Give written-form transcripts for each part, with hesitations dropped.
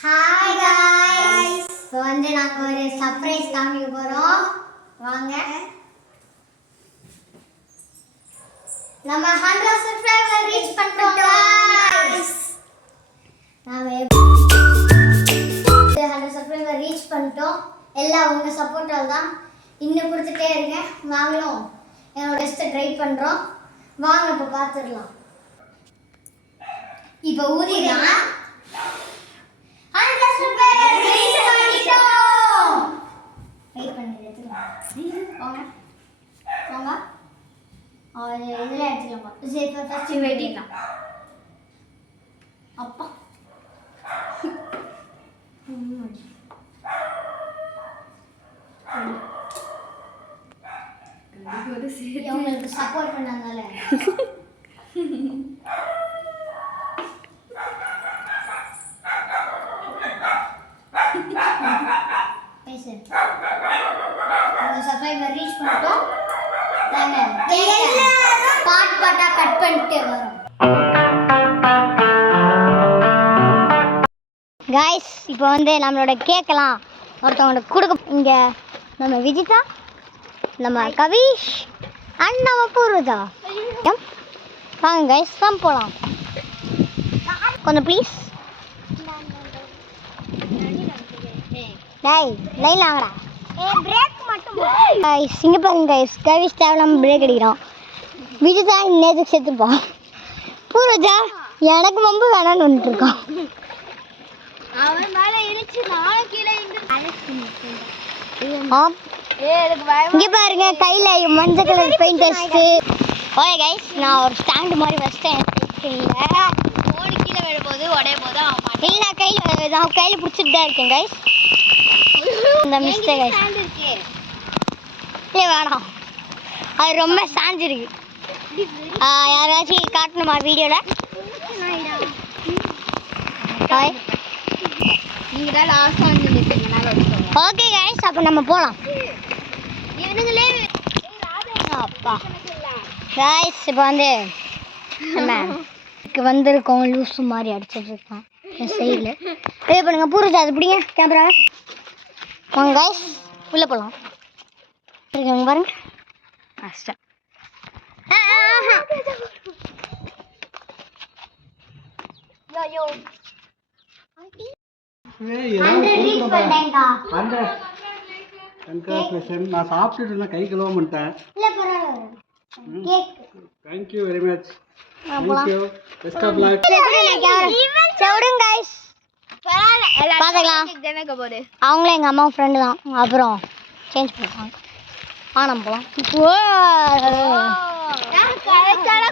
Hi guys. இப்போ வந்து நாங்க ஒரு சர்ப்ரைஸ் காமிக்க போறோம். வாங்க. நம்ம 100 subscriber reach பண்ணிட்டோம் guys. நாம 100 subscriber reach பண்ணிட்டோம். எல்லாம் உங்க சப்போர்ட்டால தான். இன்னும் கொடுத்துட்டே இருங்க. நாங்களும் என்னோட பெஸ்ட் ட்ரை பண்றோம். வாங்க இப்ப பாத்துறலாம். இப்போ ஊதிடலாம். இதில் எடுத்துக்கலாமா சரி இப்போ ஃபஸ்ட்டு வெட்டிடலாம் அப்பா உங்களுக்கு சப்போர்ட் பண்ணாங்கல்ல பேசு அந்த சப்ஸ்கிரைபர் ரீச் பண்ணிட்டோம் பாட்டா கட் பண்ணிட்டே வரோம் गाइस இப்போ வந்து நம்மளோட கேக்கலாம் ஒருத்தவங்களுக்கு கொடுக்க இங்க நம்ம விஜிதா நம்ம கவிஷ் அண்ட் நம்ம பூர்வஜா வாங்க गाइस நம்ம போலாம் கொஞ்சம் ப்ளீஸ் டேய் லைன் ஆங்கடா பிரேக் மட்டும் गाइस இங்க பாருங்க गाइस கவிஷ் தேவலாம் பிரேக் அடிக்குறான் விஜிதா நேத்துக்கு செத்துப்போம் பூர்வஜா எனக்கு ரொம்ப வேணான்னு வந்துட்டு இருக்கான் அவன் மேல இழுச்சு நானும் கீழே இங்க பாருங்க கையில மஞ்சள் கலர் பெயிண்ட் அடிச்சு ஓகே கைஸ் நான் ஒரு ஸ்டாண்ட் மாதிரி வச்சிட்டேன் இல்ல போன் கீழே விழ போது உடைய போது இல்ல நான் கையில பிடிச்சிட்டு தான் இருக்கேன் கைஸ் இந்த மிஸ்டேக் கைஸ் இல்ல வேணாம் அது ரொம்ப சாஞ்சிருக்கு யாராச்சும் காட்டணுமா வீடியோல ஓகே गाइस அப்ப நம்ம போலாம் இவனுங்களே அப்பா गाइस இப்போ வந்து நம்ம வந்திருக்கோம் லூசு மாதிரி அடிச்சிட்டு இருக்கான் என் சைடுல ப்ளே பண்ணுங்க பூர்வஜா அது பிடிங்க கேமரா வாங்க गाइस உள்ள போலாம் இருக்கங்க பாருங்க கஷ்டம் யோ நான் சாப்பிட்டுட்டு கை கழுவ மாட்டேன் thank you very much thank you best of luck அவங்களே எங்கள் அம்மா ஃப்ரெண்டு தான் அப்புறம் சேஞ்ச் பண்ணுவாங்க நம்ம போகலாம்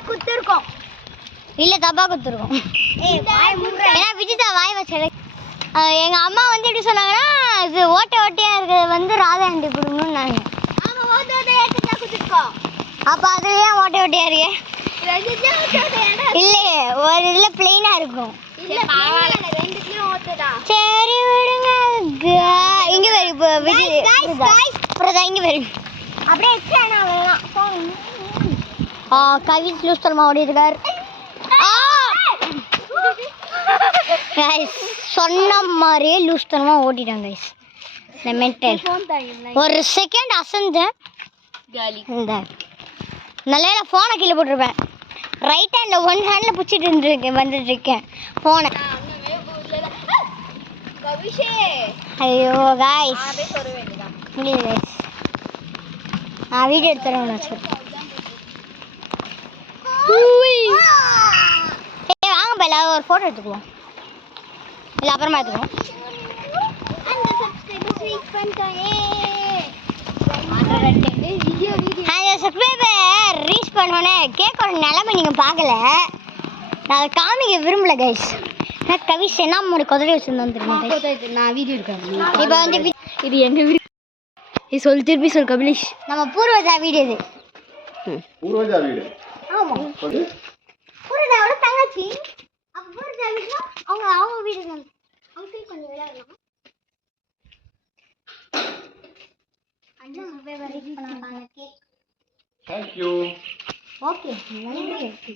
குத்துருக்கோம் இல்லை தப்பா குத்துருக்கோம் ஏன்னா விஜிதா வாய் வச்சு எங்கள் அம்மா வந்து எப்படி சொன்னாங்கன்னா இது ஓட்டையாக இருக்கிறது வந்து ராதா ஆண்டி கொடுங்கன்னு நாங்கள் அப்போ அது ஏன் ஓட்டையாக இருக்கு இல்லையே ஒரு இதில் பிளெயினாக இருக்கும் சரி விடுங்க இங்கே வரும் இப்போ விஜய் அப்புறம் இங்கே வரும் அப்படியே கவிஸ் லூஸ் தரமா ஓடி இருக்கார் சொன்ன மாதிரியே லூஸ் தரமாக ஓட்டிட்டாங்க கைஸ் இந்த மென்டல் ஒரு செகண்ட் அசந்தேன் இந்த நல்ல ஃபோனை கீழே போட்டிருப்பேன் ரைட் ஹேண்டில் ஒன் ஹேண்டில் பிடிச்சிட்டு இருந்துருக்கேன் வந்துட்டுருக்கேன் ஃபோனை ஐயோ காய்ஸ் முடியல கைஸ் நான் வீடியோ எடுத்துறேன் வாங்க எல்லாரும் ஒரு ஃபோட்டோ எடுத்துக்குவோம் இல்லை அப்புறமா எடுத்துக்குவோம் அந்த சப்ஸ்கிரைபர் ரீச் பண்ணோன்னே கேக்கோட நிலைமை நீங்கள் பார்க்கல நான் அதை காமிக்க விரும்பல கைஸ் நான் கவிஷ் என்ன ஒரு குதிரை வச்சுருந்தோம் தெரியுமா நான் வீடியோ எடுக்கிறேன் இப்போ வந்து இது எங்கள் வீடு இது சொல் திருப்பி சொல் கபிலேஷ் நம்ம பூர்வஜா வீடு இது பூர்வஜா வீடு ஆமாம் பூர்வஜாவோட தங்கச்சி அப்போ பூர்வஜா வீடுனா அவங்க வீடு தான் அவங்க கொஞ்சம் விளையாடலாம் அண்ணா சப்ஸ்கிரைபர் ரீச் பண்ணாங்க கேக் தேங்க்யூ ஓகே நன்றி